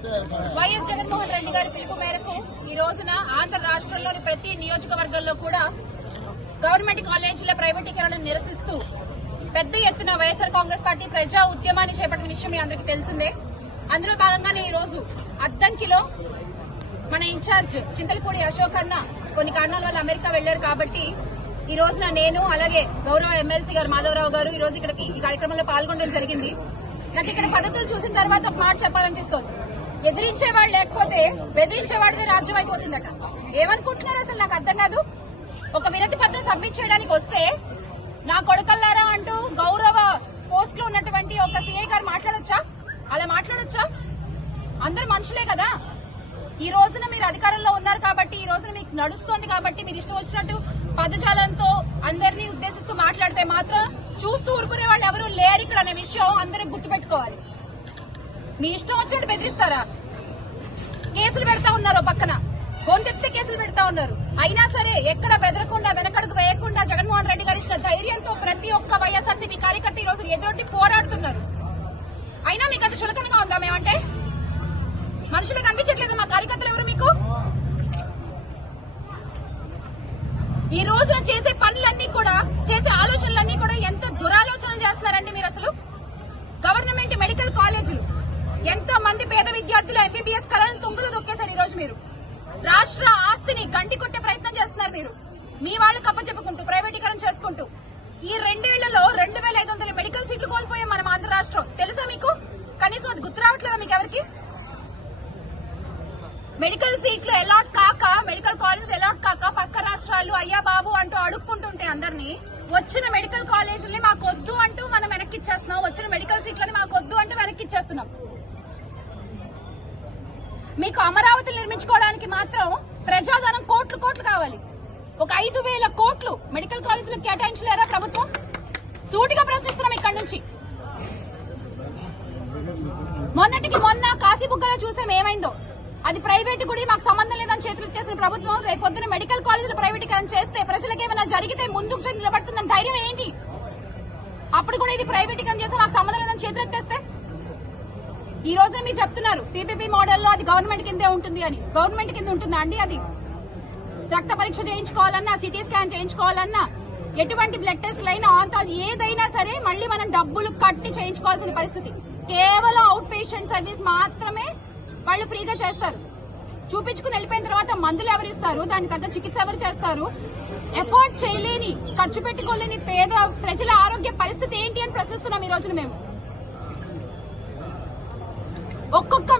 YS Jaganmohan Reddy గారి పిలుపు మేరకు ఈ రోజున ఆంధ్ర రాష్ట్రంలోని ప్రతి నియోజకవర్గంలో కూడా గవర్నమెంట్ కాలేజీల ప్రైవేటీకరణను నిరసిస్తూ పెద్ద ఎత్తున వైఎస్ఆర్ కాంగ్రెస్ పార్టీ ప్రజా ఉద్యమాన్ని చేపట్టిన విషయం మీ అందరికీ తెలిసిందే. అందులో భాగంగానే ఈ రోజు అద్దంకిలో మన ఇన్ఛార్జ్ చింతలపూడి అశోక్ అన్న కొన్ని కారణాల వల్ల అమెరికా వెళ్లారు కాబట్టి ఈ రోజున నేను అలాగే గౌరవ ఎమ్మెల్సీ గారు మాధవరావు గారు ఈ రోజు ఇక్కడికి ఈ కార్యక్రమంలో పాల్గొనడం జరిగింది. నాకు ఇక్కడ పద్ధతులు చూసిన తర్వాత ఒక మాట చెప్పాలనిపిస్తోంది. ఎదిరించేవాడు లేకపోతే బెదిరించేవాడిదే రాజ్యం అయిపోతుందట. ఏమనుకుంటున్నారు అసలు నాకు అర్థం కాదు. ఒక వినతి పత్రం సబ్మిట్ చేయడానికి వస్తే నా కొడకల్లారా అంటూ గౌరవ పోస్ట్ లో ఉన్నటువంటి ఒక సీఐ గారు మాట్లాడొచ్చా? అలా మాట్లాడొచ్చా? అందరు మనుషులే కదా. ఈ రోజున మీరు అధికారంలో ఉన్నారు కాబట్టి, ఈ రోజున మీకు నడుస్తోంది కాబట్టి మీరు ఇష్టం వచ్చినట్టు పదజాలంతో అందరినీ ఉద్దేశిస్తూ మాట్లాడితే మాత్రం చూస్తూ ఊరుకునే వాళ్ళు ఎవరూ లేరు ఇక్కడ అనే విషయం అందరూ గుర్తుపెట్టుకోవాలి. మీ ఇష్టం వచ్చినట్టు బెదిరిస్తారా? కేసులు పెడతా ఉన్నారు, పక్కన గొంతెత్తే కేసులు పెడతా ఉన్నారు. అయినా సరే ఎక్కడ బెదరకుండా వెనకడుగు వేయకుండా జగన్మోహన్ రెడ్డి గారు ఇచ్చిన ధైర్యంతో ప్రతి ఒక్క వైఎస్ఆర్సీపీ కార్యకర్త ఈ రోజు ఎదురొట్టి పోరాడుతున్నారు. అయినా మీకు అంత చులకనగా ఉందా? మేమంటే మనుషులకు అనిపించట్లేదు మా కార్యకర్తలు ఎవరు మీకు? ఈ రోజున చేసే పనులన్నీ కూడా, చేసే ఆలోచనలన్నీ కూడా ఎంత దురాలోచనలు చేస్తున్నారండి మీరు అసలు. గవర్నమెంట్ మెడికల్ కాలేజీలు ఎంతో మంది పేద విద్యార్థులు ఎంబీబీఎస్ కళలను తుంగులు దొక్కేశారు. ఈ రోజు మీరు రాష్ట్ర ఆస్తిని గండి కొట్టే ప్రయత్నం చేస్తున్నారు. మీరు మీ వాళ్ళు కప్పచెప్పుకుంటూ ప్రైవేటీకరణ చేసుకుంటూ ఈ 2 ఏళ్లలో 2500 మెడికల్ సీట్లు కోల్పోయాం మనం ఆంధ్ర రాష్ట్రం. తెలుసా మీకు? కనీసం అది గుర్తు రావట్లేదా మీకు ఎవరికి? మెడికల్ సీట్లు అలాట్ కాక, మెడికల్ కాలేజీలు అలాట్ కాక పక్క రాష్ట్రాలు అయ్యా బాబు అంటూ అడుక్కుంటుంటే అందరినీ వచ్చిన మెడికల్ కాలేజీలని మాకొద్దు అంటూ మనం వెనక్కిచ్చేస్తున్నాం. వచ్చిన మెడికల్ సీట్లని మాకొద్దు అంటూ వెనక్కిచ్చేస్తున్నాం. మీకు అమరావతి నిర్మించుకోవడానికి మాత్రం ప్రజాధనం కోట్లు కోట్లు కావాలి. ఒక 5,000 కోట్లు మెడికల్ కాలేజీలకు కేటాయించలేరా ప్రభుత్వం? సూటిగా ప్రశ్నిస్తున్నాం ఇక్కడి నుంచి. మొన్నటికి మొన్న కాశీబుగ్గలో చూసాం ఏమైందో. అది ప్రైవేట్ గుడి, మాకు సంబంధం లేదని చేతులు ఎత్తేసిన ప్రభుత్వం రేపొద్దున మెడికల్ కాలేజీలు ప్రైవేటీకరణ చేస్తే ప్రజలకు ఏమైనా జరిగితే ముందుకు నిలబడుతుందని ధైర్యం ఏంటి? అప్పుడు కూడా ఇది ప్రైవేటీకరణ చేస్తే మాకు సంబంధం లేదని చేతులు ఎత్తేస్తే ఈ రోజున మీరు చెప్తున్నారు పీపీపీ మోడల్లో అది గవర్నమెంట్ కిందే ఉంటుంది అని. గవర్నమెంట్ కింద ఉంటుందా అండి? అది రక్త పరీక్ష చేయించుకోవాలన్నా, సిటీ స్కాన్ చేయించుకోవాలన్నా, ఎటువంటి బ్లడ్ టెస్ట్లు అయినా, ఆంతాలు ఏదైనా సరే మళ్ళీ మనం డబ్బులు కట్టి చేయించుకోవాల్సిన పరిస్థితి. కేవలం అవుట్ పేషెంట్ సర్వీస్ మాత్రమే వాళ్ళు ఫ్రీగా చేస్తారు. చూపించుకుని వెళ్ళిపోయిన తర్వాత మందులు ఎవరిస్తారు? దానికి తగ్గ చికిత్స ఎవరు చేస్తారు? ఎఫోర్డ్ చేయలేని, ఖర్చు పెట్టుకోలేని పేద ప్రజల ఆరోగ్య పరిస్థితి ఏంటి అని ప్రశ్నిస్తున్నాం ఈ రోజున మేము. ఒక్కొక్క